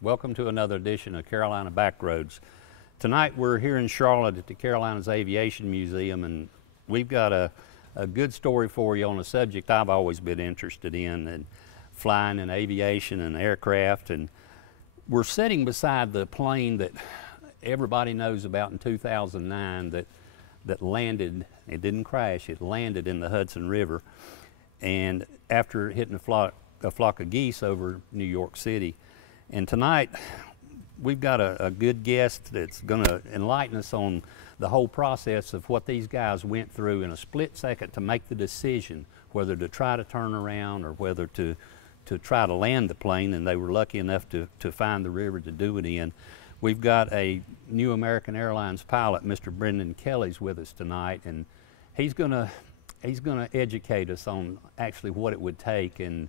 Welcome to another edition of Carolina Backroads. Tonight we're here in Charlotte at the Carolinas Aviation Museum, and we've got a good story for you on a subject I've always been interested in, and flying and aviation and aircraft. And we're sitting beside the plane that everybody knows about in 2009 that landed. It didn't crash, it landed in the Hudson River, and after hitting a flock of geese over New York City. And tonight we've got a good guest that's going to enlighten us on the whole process of what these guys went through in a split second to make the decision whether to try to turn around or whether to try to land the plane, and they were lucky enough to find the river to do it in. We've got a new American Airlines pilot, Mr. Brendan Kelly's with us tonight, and he's gonna educate us on actually what it would take, and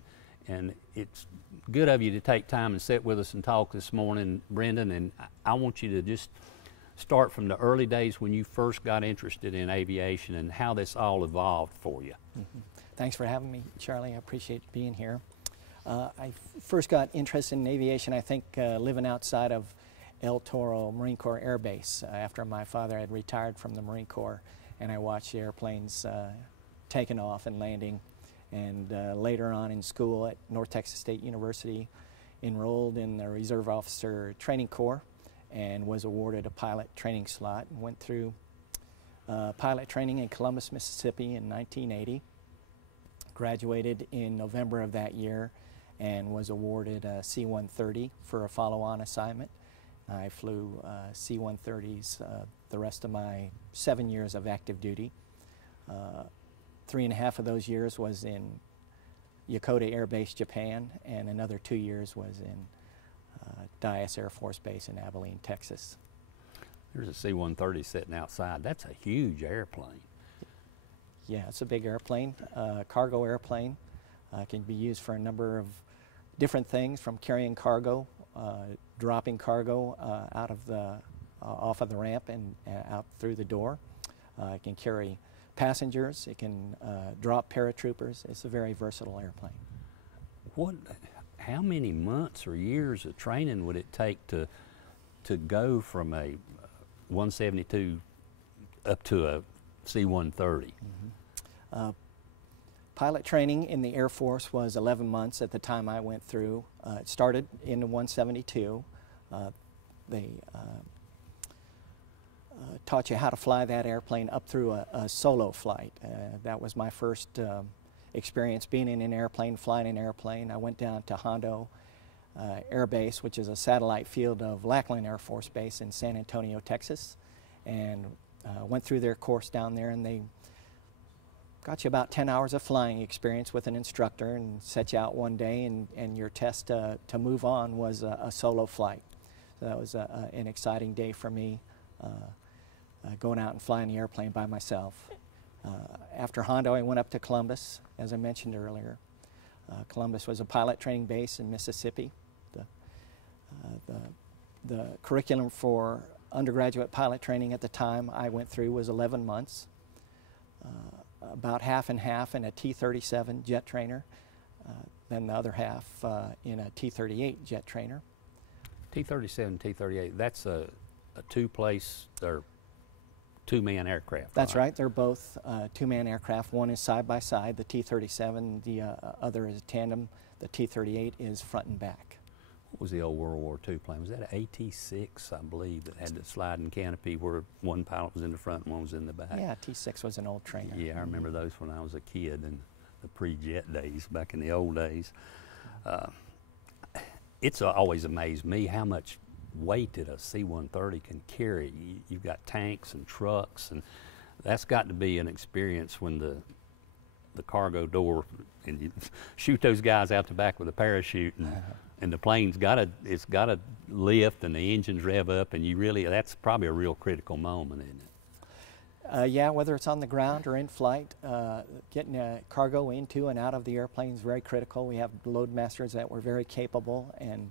it's good of you to take time and sit with us and talk this morning, Brendan. And I want you to just start from the early days when you first got interested in aviation and how this all evolved for you. Mm-hmm. Thanks for having me, Charlie. I appreciate being here. I first got interested in aviation, I think, living outside of El Toro Marine Corps Air Base after my father had retired from the Marine Corps, and I watched the airplanes taking off and landing. And later on in school at North Texas State University, enrolled in the Reserve Officer Training Corps and was awarded a pilot training slot. Went through pilot training in Columbus, Mississippi in 1980. Graduated in November of that year and was awarded a C-130 for a follow-on assignment. I flew C-130s the rest of my 7 years of active duty. 3.5 of those years was in Yokota Air Base, Japan, and another 2 years was in Dyess Air Force Base in Abilene, Texas. There's a C-130 sitting outside. That's a huge airplane. Yeah, it's a big airplane, cargo airplane. Can be used for a number of different things, from carrying cargo, dropping cargo off of the ramp and out through the door. It can carry passengers, it can drop paratroopers. It's a very versatile airplane. How many months or years of training would it take to go from a 172 up to a C-130? Mm-hmm. Pilot training in the Air Force was 11 months at the time I went through. It started in the 172. They taught you how to fly that airplane up through a solo flight. That was my first experience being in an airplane, flying an airplane. I went down to Hondo Air Base, which is a satellite field of Lackland Air Force Base in San Antonio, Texas, and went through their course down there, and they got you about 10 hours of flying experience with an instructor and set you out one day, and your test to move on was a solo flight. So that was an exciting day for me. Going out and flying the airplane by myself. After Hondo, I went up to Columbus, as I mentioned earlier. Columbus was a pilot training base in Mississippi. The curriculum for undergraduate pilot training at the time I went through was 11 months, about half and half in a T-37 jet trainer, then the other half in a T-38 jet trainer. T-37, T-38, that's a two-place or two-man aircraft. That's right. They're both two-man aircraft. One is side by side, the T-37. The other is a tandem. The T-38 is front and back. What was the old World War II plane? Was that an AT-6, I believe, that had the sliding canopy where one pilot was in the front and one was in the back? Yeah, T-6 was an old trainer. Yeah, I remember those when I was a kid in the pre-jet days, back in the old days. It's always amazed me how much weight that a C-130 can carry. You've got tanks and trucks, and that's got to be an experience when the cargo door, and you shoot those guys out the back with a parachute, and the plane's it's got to lift and the engines rev up, and that's probably a real critical moment, isn't it? Yeah, whether it's on the ground or in flight, getting cargo into and out of the airplane is very critical. We have load masters that were very capable and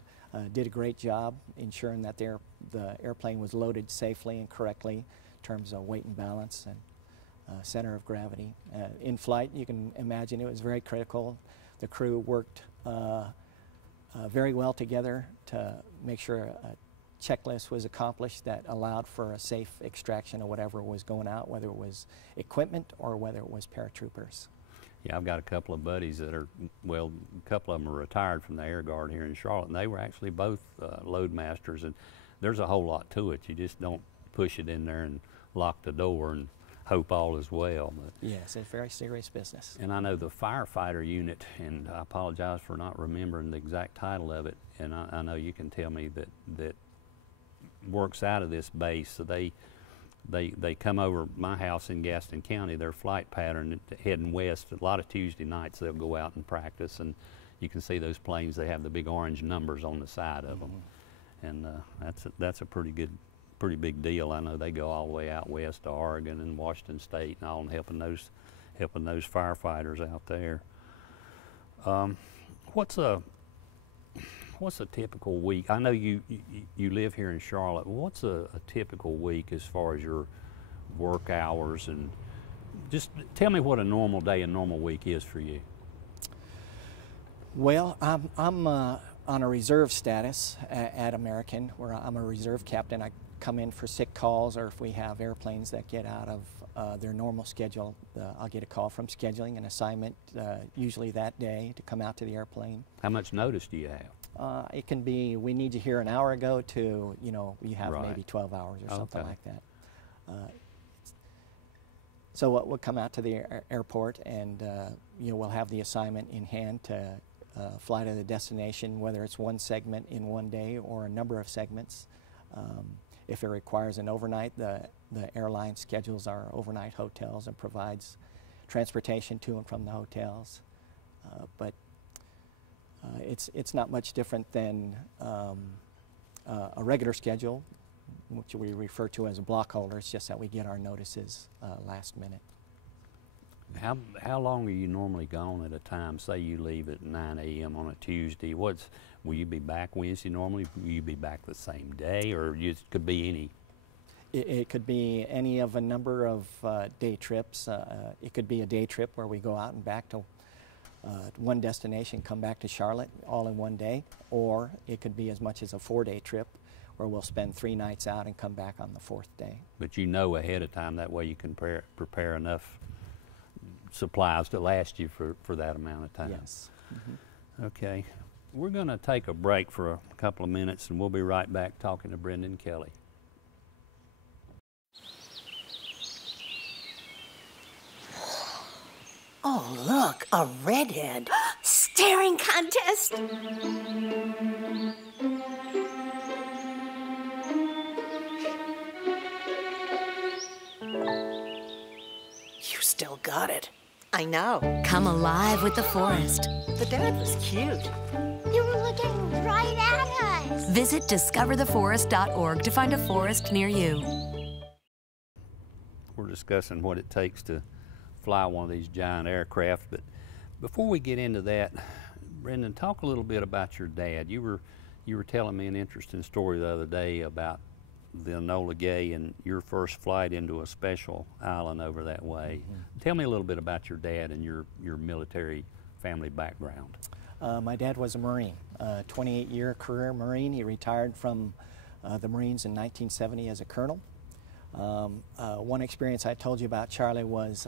did a great job ensuring that the airplane was loaded safely and correctly in terms of weight and balance and center of gravity. In flight, you can imagine it was very critical. The crew worked very well together to make sure a checklist was accomplished that allowed for a safe extraction of whatever was going out, whether it was equipment or whether it was paratroopers. Yeah, I've got a couple of buddies that are, well, a couple of them are retired from the Air Guard here in Charlotte, and they were actually both load masters, and there's a whole lot to it. You just don't push it in there and lock the door and hope all is well. But yes, it's very serious business. and I know the firefighter unit, and I apologize for not remembering the exact title of it, and I know you can tell me that works out of this base. So they come over my house in Gaston County, their flight pattern heading west. A lot of Tuesday nights they'll go out and practice, and you can see those planes, they have the big orange numbers on the side of them. And that's a pretty big deal. I know they go all the way out west to Oregon and Washington State and all, and helping those firefighters out there. What's a typical week? I know you live here in Charlotte. What's a typical week as far as your work hours, and just tell me what a normal day, a normal week is for you. Well, I'm on a reserve status at American, where I'm a reserve captain. I come in for sick calls, or if we have airplanes that get out of their normal schedule, I'll get a call from scheduling an assignment, usually that day, to come out to the airplane. How much notice do you have? It can be, we need you here an hour ago, to, you know, you have Right. maybe 12 hours or something Okay. like that. So we'll come out to the airport, and you know, we'll have the assignment in hand to fly to the destination, whether it's one segment in one day or a number of segments. If it requires an overnight, the airline schedules our overnight hotels and provides transportation to and from the hotels. But it's not much different than a regular schedule, which we refer to as a block holder. It's just that we get our notices last minute. How long are you normally gone at a time? Say you leave at 9 a.m. on a Tuesday. Will you be back Wednesday normally? Will you be back the same day, or it could be any? It could be any of a number of day trips. It could be a day trip where we go out and back to one destination, come back to Charlotte all in one day, or it could be as much as a 4-day trip where we'll spend 3 nights out and come back on the 4th day. But you know ahead of time, that way you can prepare enough supplies to last you for that amount of time. Yes. Mm-hmm. Okay. We're going to take a break for a couple of minutes, and we'll be right back talking to Brendan Kelly. Oh, look, a redhead. Staring contest. You still got it. I know. Come alive with the forest. The dad was cute. You were looking right at us. Visit discovertheforest.org to find a forest near you. We're discussing what it takes to fly one of these giant aircraft, but before we get into that, Brendan, talk a little bit about your dad. You were telling me an interesting story the other day about the Enola Gay and your first flight into a special island over that way. Mm-hmm. Tell me a little bit about your dad and your military family background. My dad was a Marine, 28-year career Marine. He retired from the Marines in 1970 as a colonel. One experience I told you about, Charlie, was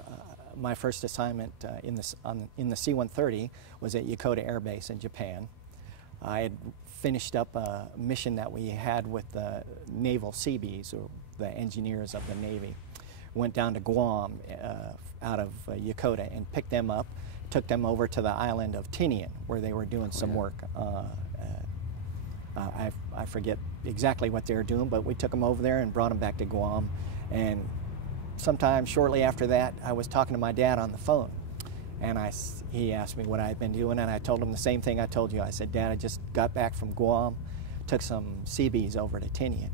my first assignment in the C-130 was at Yokota Air Base in Japan. I had finished up a mission that we had with the Naval Seabees, or the engineers of the Navy. Went down to Guam out of Yokota and picked them up, took them over to the island of Tinian, where they were doing some work. I forget exactly what they were doing, but we took them over there and brought them back to Guam. And sometime shortly after that, I was talking to my dad on the phone, and he asked me what I had been doing, and I told him the same thing I told you. I said, Dad, I just got back from Guam, took some Seabees over to Tinian.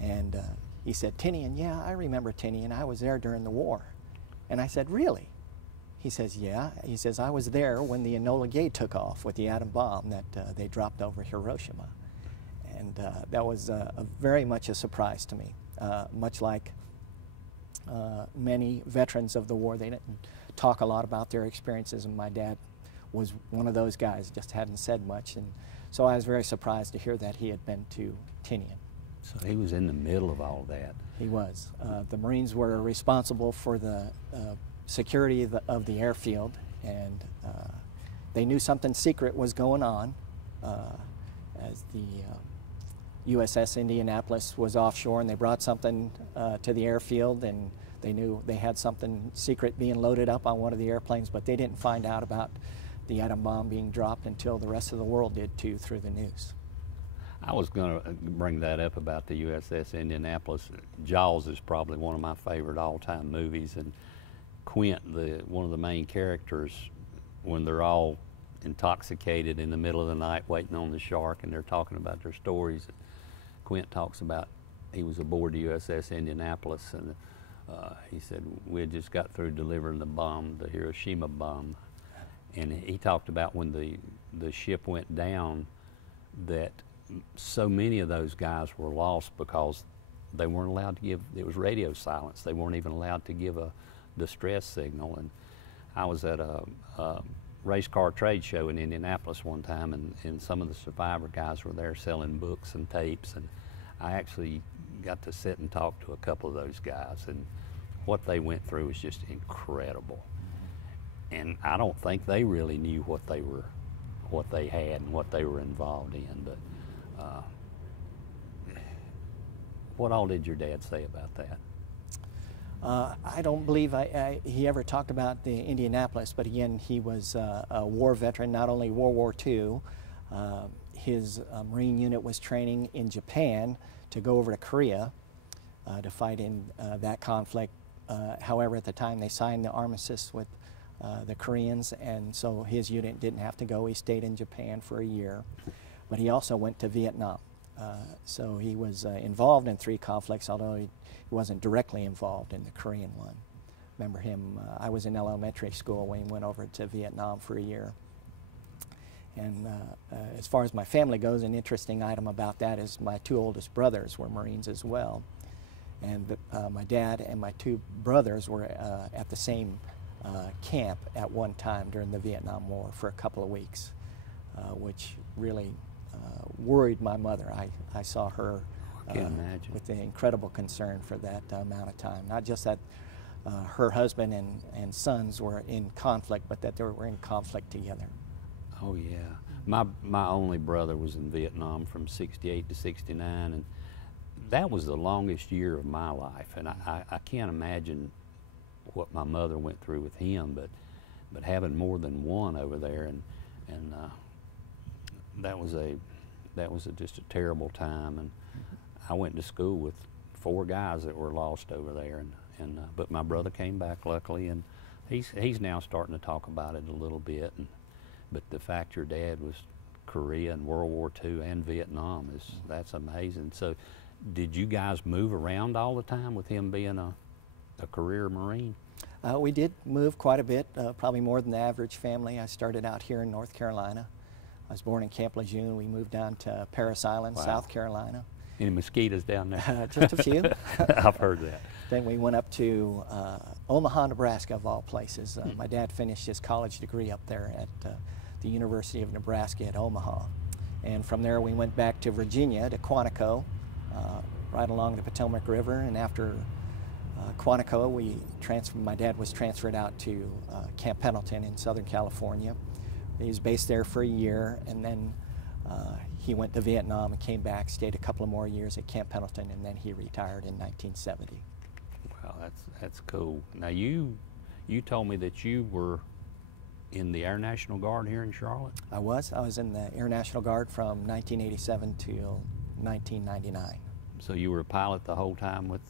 And he said, Tinian? Yeah, I remember Tinian. I was there during the war. And I said, really? He says, yeah. He says, I was there when the Enola Gay took off with the atom bomb that they dropped over Hiroshima. And that was very much a surprise to me. Much like many veterans of the war, they didn't talk a lot about their experiences, and my dad was one of those guys, just hadn't said much. And So I was very surprised to hear that he had been to Tinian. So he was in the middle of all that. He was. The Marines were responsible for the security of the airfield, and they knew something secret was going on as the USS Indianapolis was offshore, and they brought something to the airfield, and they knew they had something secret being loaded up on one of the airplanes, but they didn't find out about the atom bomb being dropped until the rest of the world did too, through the news. I was going to bring that up about the USS Indianapolis. Jaws is probably one of my favorite all-time movies, and Quint, one of the main characters, when they're all intoxicated in the middle of the night waiting on the shark and they're talking about their stories, Quint talks about he was aboard the USS Indianapolis, and he said we had just got through delivering the bomb, the Hiroshima bomb, and he talked about when the ship went down that so many of those guys were lost because they weren't allowed to give, it was radio silence, they weren't even allowed to give a distress signal. And I was at a race car trade show in Indianapolis one time, and some of the survivor guys were there selling books and tapes, and I actually got to sit and talk to a couple of those guys, and what they went through was just incredible. And I don't think they really knew what they had and what they were involved in, but what all did your dad say about that? I don't believe he ever talked about the Indianapolis, but again, he was a war veteran, not only World War II. His Marine unit was training in Japan to go over to Korea to fight in that conflict. However, at the time they signed the armistice with the Koreans, and so his unit didn't have to go. He stayed in Japan for a year, but he also went to Vietnam. So he was involved in 3 conflicts, although he wasn't directly involved in the Korean one. Remember him, I was in elementary school when he went over to Vietnam for a year. And as far as my family goes, an interesting item about that is my 2 oldest brothers were Marines as well. And my dad and my 2 brothers were at the same camp at one time during the Vietnam War for a couple of weeks, which really worried my mother. I saw her with the incredible concern for that amount of time. Not just that her husband and sons were in conflict, but that they were in conflict together. Oh yeah. My only brother was in Vietnam from '68 to '69, and that was the longest year of my life, and I can't imagine what my mother went through with him, but having more than one over there, and that was just a terrible time. And I went to school with 4 guys that were lost over there, but my brother came back luckily, and he's now starting to talk about it a little bit. But the fact your dad was Korea and World War II and Vietnam that's amazing. So did you guys move around all the time with him being a career Marine? We did move quite a bit, probably more than the average family. I started out here in North Carolina. I was born in Camp Lejeune. We moved down to Parris Island, Wow. South Carolina. Any mosquitoes down there? Just a few. I've heard that. Then we went up to Omaha, Nebraska, of all places. My dad finished his college degree up there at the University of Nebraska at Omaha. And from there we went back to Virginia, to Quantico, right along the Potomac River. And after Quantico, my dad was transferred out to Camp Pendleton in Southern California. He was based there for a year, and then he went to Vietnam and came back, stayed a couple of more years at Camp Pendleton, and then he retired in 1970. Wow, that's cool. Now you told me that you were in the Air National Guard here in Charlotte? I was in the Air National Guard from 1987 till 1999. So you were a pilot the whole time with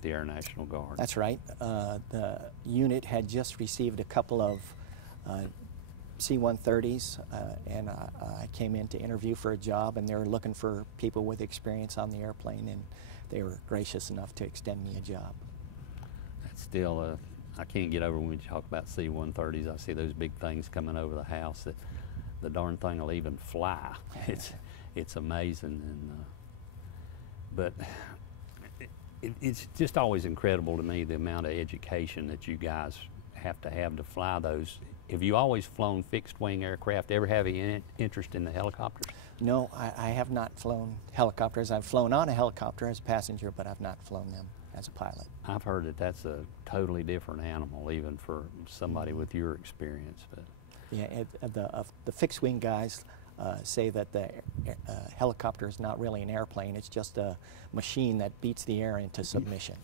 the Air National Guard? That's right. The unit had just received a couple of C-130s, and I came in to interview for a job, and they were looking for people with experience on the airplane, and they were gracious enough to extend me a job. That's still I can't get over when we talk about C-130s. I see those big things coming over the house that the darn thing will even fly. It's amazing, but it's just always incredible to me the amount of education that you guys have to fly those. Have you always flown fixed wing aircraft? Ever have any interest in the helicopters? No, I have not flown helicopters. I've flown on a helicopter as a passenger, but I've not flown them as a pilot. I've heard that that's a totally different animal, even for somebody with your experience. But Yeah, the fixed wing guys say that the helicopter is not really an airplane, it's just a machine that beats the air into submission.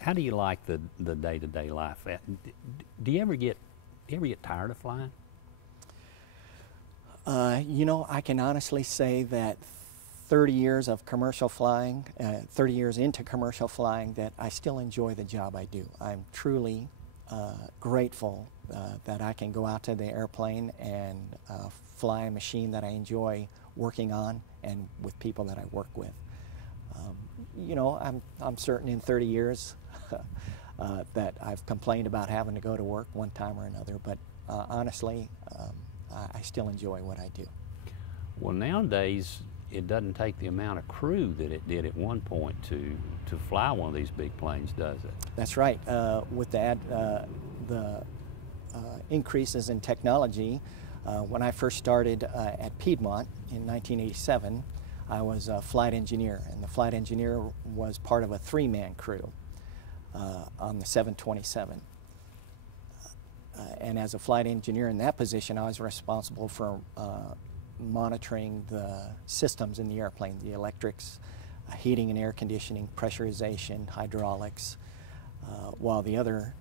how do you like the day-to-day life? Do you ever get tired of flying? You know, I can honestly say that 30 years of commercial flying, 30 years into commercial flying, that I still enjoy the job I do. I'm truly grateful that I can go out to the airplane and fly a machine that I enjoy working on and with people that I work with. You know, I'm certain in 30 years that I've complained about having to go to work one time or another, but honestly, I still enjoy what I do. Well, nowadays, it doesn't take the amount of crew that it did at one point to fly one of these big planes, does it? That's right. With the increases in technology, when I first started at Piedmont in 1987, I was a flight engineer, and the flight engineer was part of a three-man crew on the 727. And as a flight engineer in that position, I was responsible for monitoring the systems in the airplane, the electrics, heating and air conditioning, pressurization, hydraulics, while the other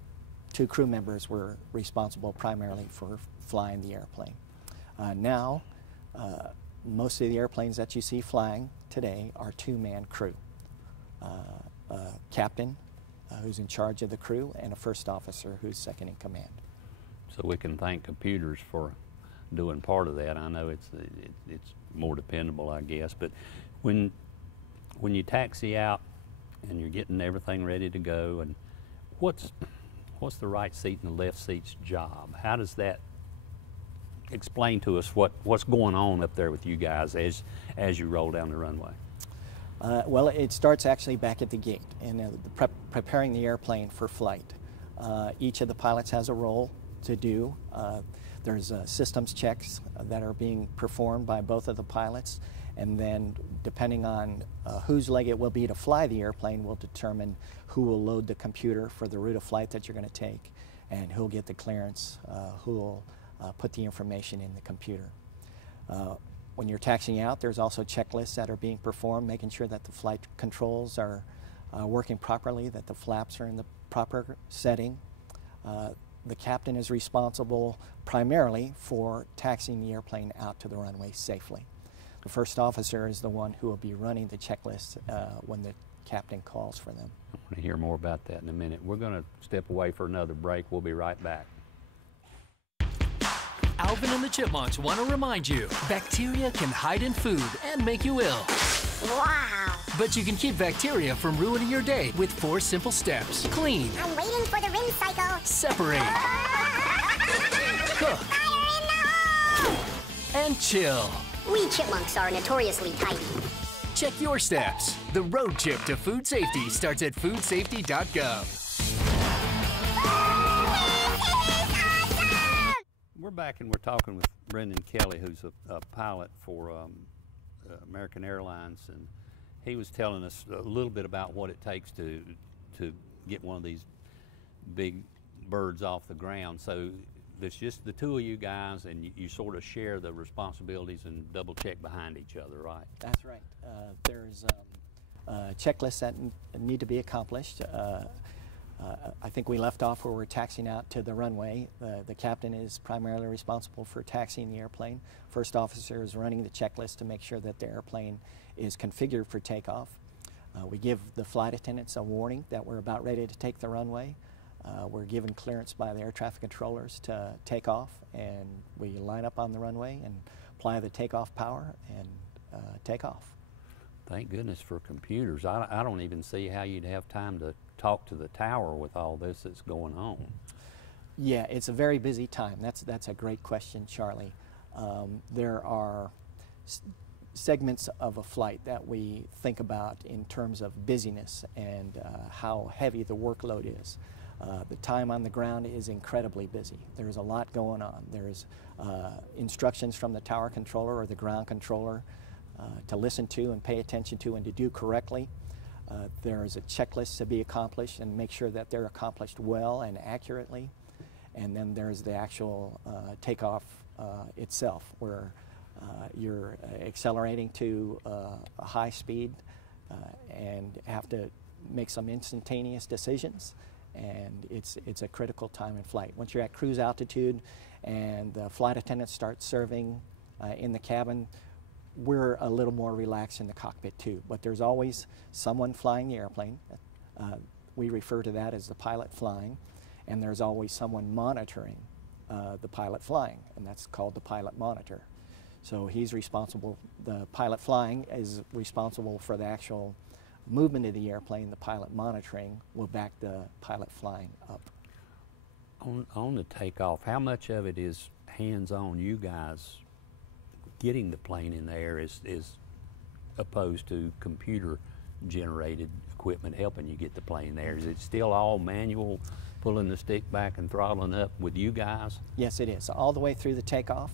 two crew members were responsible primarily for flying the airplane. Now, most of the airplanes that you see flying today are two-man crew. A captain who's in charge of the crew and a first officer who's second in command. So we can thank computers for doing part of that. I know it's more dependable, I guess, but when you taxi out and you're getting everything ready to go, and what's the right seat and the left seat's job? How does that explain to us what's going on up there with you guys as you roll down the runway? Well, it starts actually back at the gate and preparing the airplane for flight. Each of the pilots has a role to do. There's systems checks that are being performed by both of the pilots, and then depending on whose leg it will be to fly the airplane will determine who will load the computer for the route of flight that you're going to take, and who'll get the clearance, who will put the information in the computer. When you're taxiing out, there's also checklists that are being performed, making sure that the flight controls are working properly, that the flaps are in the proper setting. The captain is responsible primarily for taxiing the airplane out to the runway safely. The first officer is the one who will be running the checklist when the captain calls for them. I want to hear more about that in a minute. We're going to step away for another break. We'll be right back. Alvin and the Chipmunks want to remind you, bacteria can hide in food and make you ill. Wow. But you can keep bacteria from ruining your day with 4 simple steps. Clean. I'm waiting for the rinse cycle. Separate. Cook. Fire in the hole! And chill. We chipmunks are notoriously tidy. Check your steps. The road trip to food safety starts at foodsafety.gov. We're back and we're talking with Brendan Kelly, who's a pilot for American Airlines, and he was telling us a little bit about what it takes to get one of these big birds off the ground. So there's just the two of you guys, and you sort of share the responsibilities and double check behind each other, right? That's right. There's checklists that need to be accomplished. I think we left off where we're taxiing out to the runway. The captain is primarily responsible for taxiing the airplane. First officer is running the checklist to make sure that the airplane is configured for takeoff. We give the flight attendants a warning that we're about ready to take the runway. We're given clearance by the air traffic controllers to take off, and we line up on the runway and apply the takeoff power and take off. Thank goodness for computers. I don't even see how you'd have time to talk to the tower with all this that's going on. Yeah, it's a very busy time. That's a great question, Charlie. There are segments of a flight that we think about in terms of busyness and how heavy the workload is. The time on the ground is incredibly busy. There's a lot going on. There's instructions from the tower controller or the ground controller to listen to and pay attention to and to do correctly. There is a checklist to be accomplished and make sure that they're accomplished well and accurately. And then there's the actual takeoff itself, where you're accelerating to a high speed and have to make some instantaneous decisions. And it's a critical time in flight. Once you're at cruise altitude and the flight attendants start serving in the cabin, we're a little more relaxed in the cockpit too. But there's always someone flying the airplane. We refer to that as the pilot flying. And there's always someone monitoring the pilot flying, and that's called the pilot monitor. So he's responsible, the pilot flying is responsible for the actual movement of the airplane. The pilot monitoring will back the pilot flying up. On the takeoff, how much of it is hands-on, you guys getting the plane in the air is opposed to computer-generated equipment helping you get the plane in the air? Is it still all manual, pulling the stick back and throttling up with you guys? Yes, it is. All the way through the takeoff.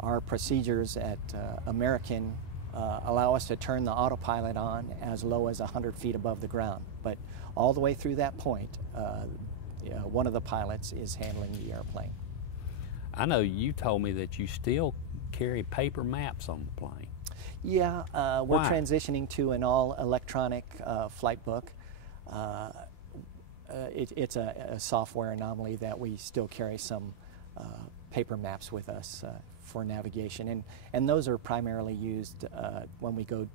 Our procedures at American allow us to turn the autopilot on as low as 100 feet above the ground. But all the way through that point, one of the pilots is handling the airplane. I know you told me that you still carry paper maps on the plane. Yeah, we're Why? transitioning to an all-electronic flight book. It's a software anomaly that we still carry some paper maps with us for navigation, and those are primarily used when we go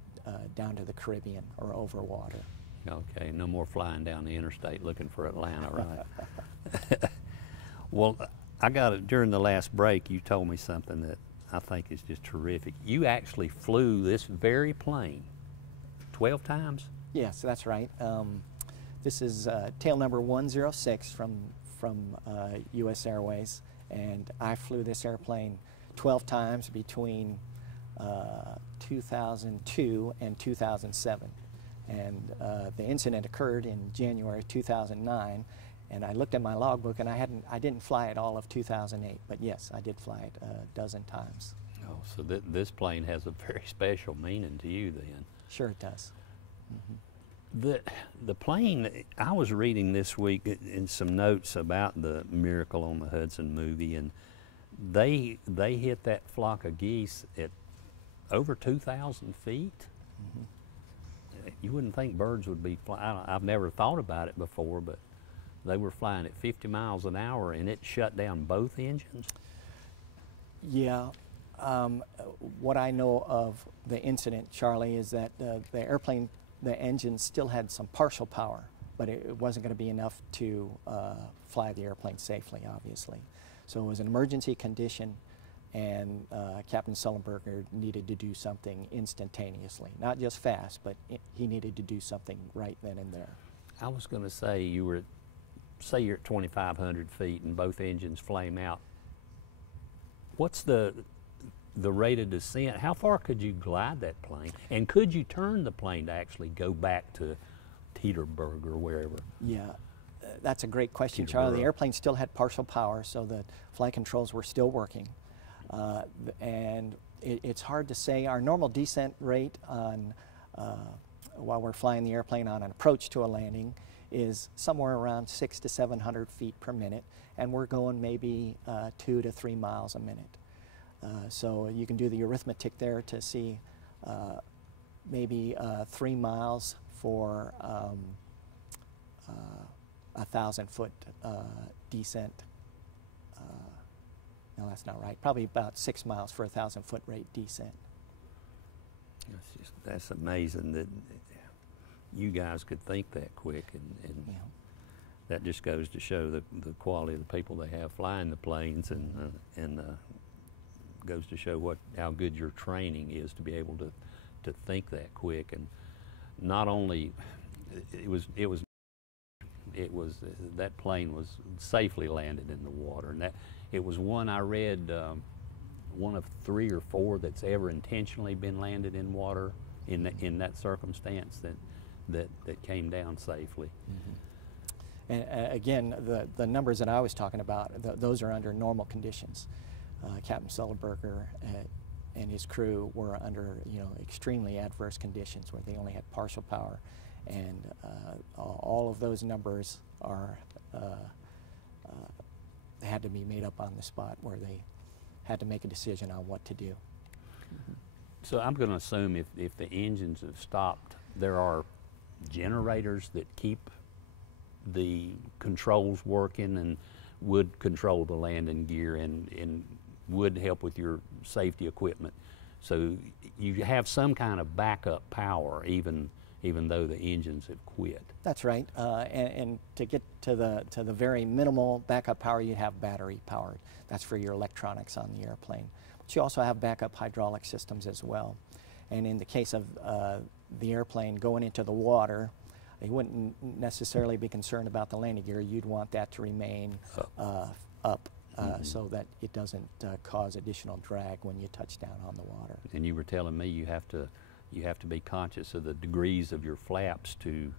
down to the Caribbean or over water. Okay, no more flying down the interstate looking for Atlanta, right? Well, I got it during the last break. You told me something that I think is just terrific. You actually flew this very plane 12 times? Yes, that's right. This is tail number 106 from U.S. Airways, and I flew this airplane 12 times between 2002 and 2007. And the incident occurred in January 2009, and I looked at my logbook, and I didn't fly it all of 2008, but yes, I did fly it a dozen times. Oh, so this plane has a very special meaning to you then. Sure it does. Mm-hmm. The plane, I was reading this week in some notes about the Miracle on the Hudson movie, and they hit that flock of geese at over 2,000 feet. Mm-hmm. You wouldn't think birds would be flying. I've never thought about it before, but they were flying at 50 miles an hour, and it shut down both engines. Yeah. What I know of the incident, Charlie, is that the airplane, the engine still had some partial power, but it wasn't going to be enough to fly the airplane safely, obviously. So it was an emergency condition, and Captain Sullenberger needed to do something instantaneously. Not just fast, but he needed to do something right then and there. I was going to say, say you're at 2,500 feet and both engines flame out. What's the rate of descent? How far could you glide that plane? And could you turn the plane to actually go back to Teterboro or wherever? Yeah, that's a great question, Charlie. The airplane still had partial power, so the flight controls were still working. And it's hard to say. Our normal descent rate on while we're flying the airplane on an approach to a landing is somewhere around 600 to 700 feet per minute, and we're going maybe 2 to 3 miles a minute. So you can do the arithmetic there to see maybe 3 miles for 1,000-foot descent. No, that's not right. Probably about 6 miles for 1,000-foot rate descent. That's amazing that you guys could think that quick, and Yeah. that just goes to show the quality of the people they have flying the planes, and goes to show how good your training is to be able to think that quick. And not only that plane was safely landed in the water, and that it was one I read one of 3 or 4 that's ever intentionally been landed in water in that circumstance that came down safely. Mm-hmm. And again, the numbers that I was talking about, those are under normal conditions. Captain Sullenberger and his crew were under extremely adverse conditions where they only had partial power, and all of those numbers are had to be made up on the spot where they had to make a decision on what to do. So I'm going to assume if the engines have stopped, there are generators that keep the controls working and would control the landing gear and would help with your safety equipment. So you have some kind of backup power even though the engines have quit. That's right, and to get to the very minimal backup power, you have battery powered. That's for your electronics on the airplane. But you also have backup hydraulic systems as well. And in the case of the airplane going into the water, you wouldn't necessarily be concerned about the landing gear. You'd want that to remain up so that it doesn't cause additional drag when you touch down on the water. And you were telling me you have to be conscious of the degrees of your flaps to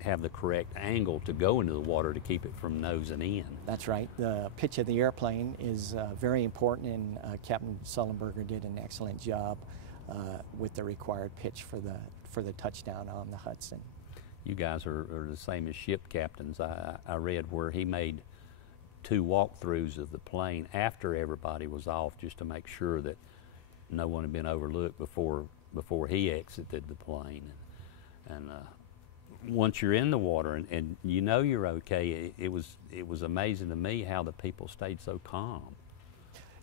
have the correct angle to go into the water to keep it from nosing in. That's right. The pitch of the airplane is very important, and Captain Sullenberger did an excellent job with the required pitch for the touchdown on the Hudson. You guys are the same as ship captains. I read where he made 2 walkthroughs of the plane after everybody was off just to make sure that no one had been overlooked before he exited the plane. And once you're in the water and you know you're okay, it was amazing to me how the people stayed so calm.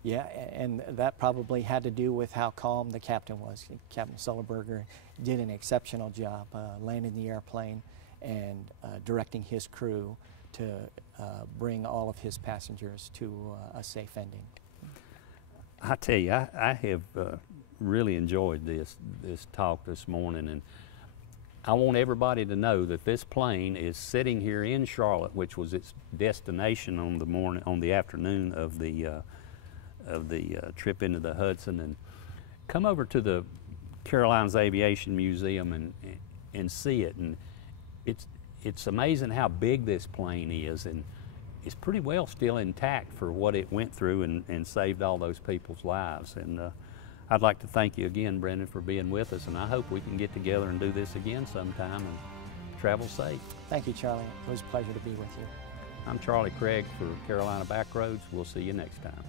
Yeah, and that probably had to do with how calm the captain was. Captain Sullenberger did an exceptional job landing the airplane and directing his crew to bring all of his passengers to a safe ending. I tell you, I have really enjoyed this talk this morning, and I want everybody to know that this plane is sitting here in Charlotte, which was its destination on the afternoon of the trip into the Hudson. And come over to the Carolinas Aviation Museum and see it. And it's amazing how big this plane is, and it's pretty well still intact for what it went through and saved all those people's lives. And I'd like to thank you again, Brendan, for being with us, and I hope we can get together and do this again sometime and travel safe. Thank you, Charlie. It was a pleasure to be with you. I'm Charlie Craig for Carolina Backroads. We'll see you next time.